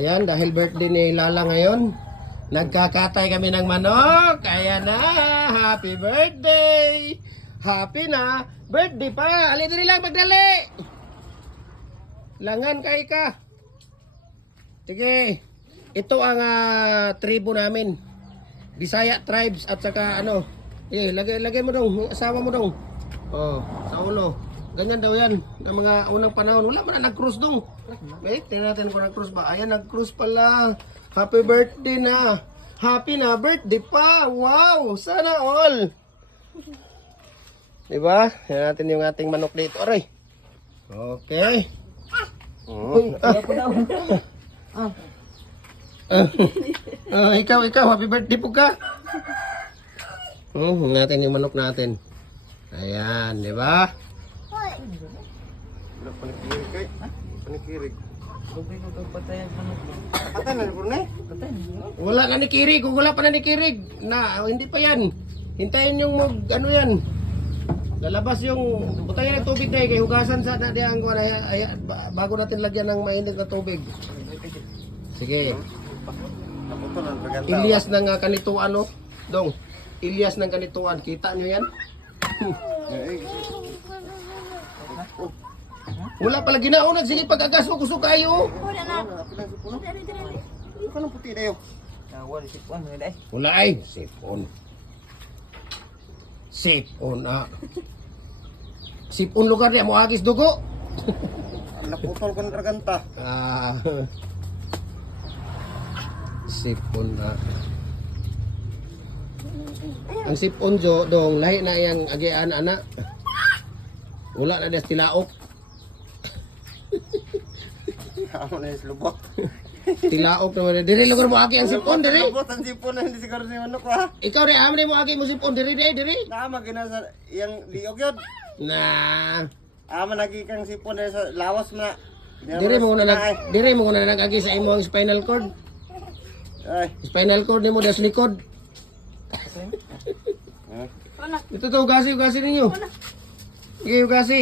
Ayan, dahil birthday ni Lala ngayon, nagkakatay kami ng manok. Ayan na, happy birthday! Happy na, birthday pa! Ali diri lang, magdali! Langan kay ka. Sige, ito ang tribo namin. Bisaya tribes at saka ano. Lagay mo dong, asawa mo dong. Oh, sa ulo. Ganyan daw yan, ng mga unang panahon. Wala man na nag-cruise dong. Wait, tingnan natin kung nag-cruise ba. Ayan, nag-cruise pala. Happy birthday na. Happy na birthday pa. Wow, sana all. Diba? Tingnan natin yung ating manok dito. Aray. Okay. Ikaw, happy birthday po ka. Natin yung manok natin. Ayan, di ba? Wala panikirig kay. Panikirig. Patay na po na. Wala ka nikirig. Kung wala pa na nikirig, hindi pa yan. Hintayin yung ano yan. Lalabas yung butayan ng tubig na kay hugasan sa nadiyang ko bago natin lagyan ng mainit na tubig. Sige. Ilyas ng kanituan, no? Dong. Ilyas ng kanituan. Kita nyo yan? Wala pala ginaunag. Sige, pag-agas mo. Gusto kayo. Wala na. Ano ka ng puti na yun? Wala sipon. Wala ay. Sipon. Sipon, Sipon lugar niya. Muagis dugo. Naputol ko ng raganta. Sipon na. Ang sipon jo dong lahi na yang agian anak. Wala na des tilaok. Amo na lubot. Tilaok naman. Diri lugar mo agi ang sipon diri. Lubot ang sipon na hindi siguro si manok ha. Ikaw ri amre mo agi mo sipon diri. Nama gina sa yang liog yun. Na Ama lagi kang sipon dahil sa lawas mo na. diri mo na nagagi sa imong spinal cord. Ay. Spinal cord nimo des likod. Ito to, ugasi ninyo. Sige, ugasi.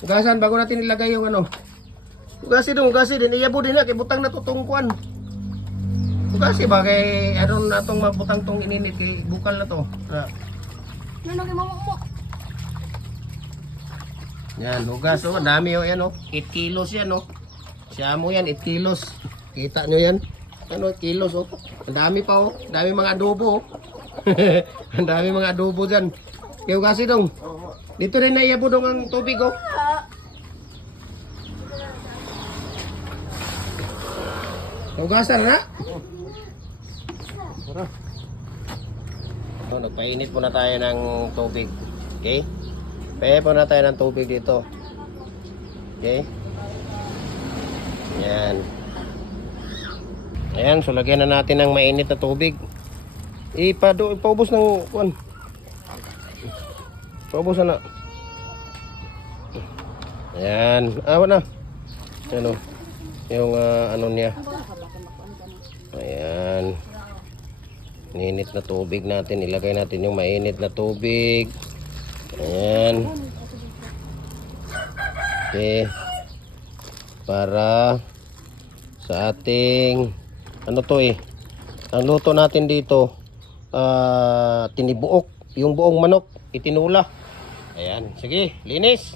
Ugasan, bago natin ilagay yung ano. Ugasi din. Iyabo din na, kay butang na tutungkuan. Ugasi ba, kay ano na itong mabutang tong ininit, kay bukal na to. Ano kay mama mo? Yan, ugas, oh. Dami oh, yan oh. 8 kilos yan oh. Siya mo yan, 8 kilos. Kita nyo yan? Ano, kilos oh. Ang dami pa oh. Ang dami mga adobo oh. Ang dami mga adobo dyan. Kaya kasi dong. Dito rin na iyabo dong ang tubig oh. Hugasan na. So, nagpainit muna tayo ng tubig. Okay? Painit muna tayo ng tubig dito. Okay? Yan. Ayan, so lagyan na natin ng mainit na tubig. Ipaubos ng kuan. Paubos na. Ayan, na. Ano? Yung ano niya. Ayan. Mainit na tubig natin. Ilagay natin yung mainit na tubig. Ayan. Okay. Para sa ating ano to ang luto natin dito tinibuok yung buong manok itinula. Ayan, sige, linis.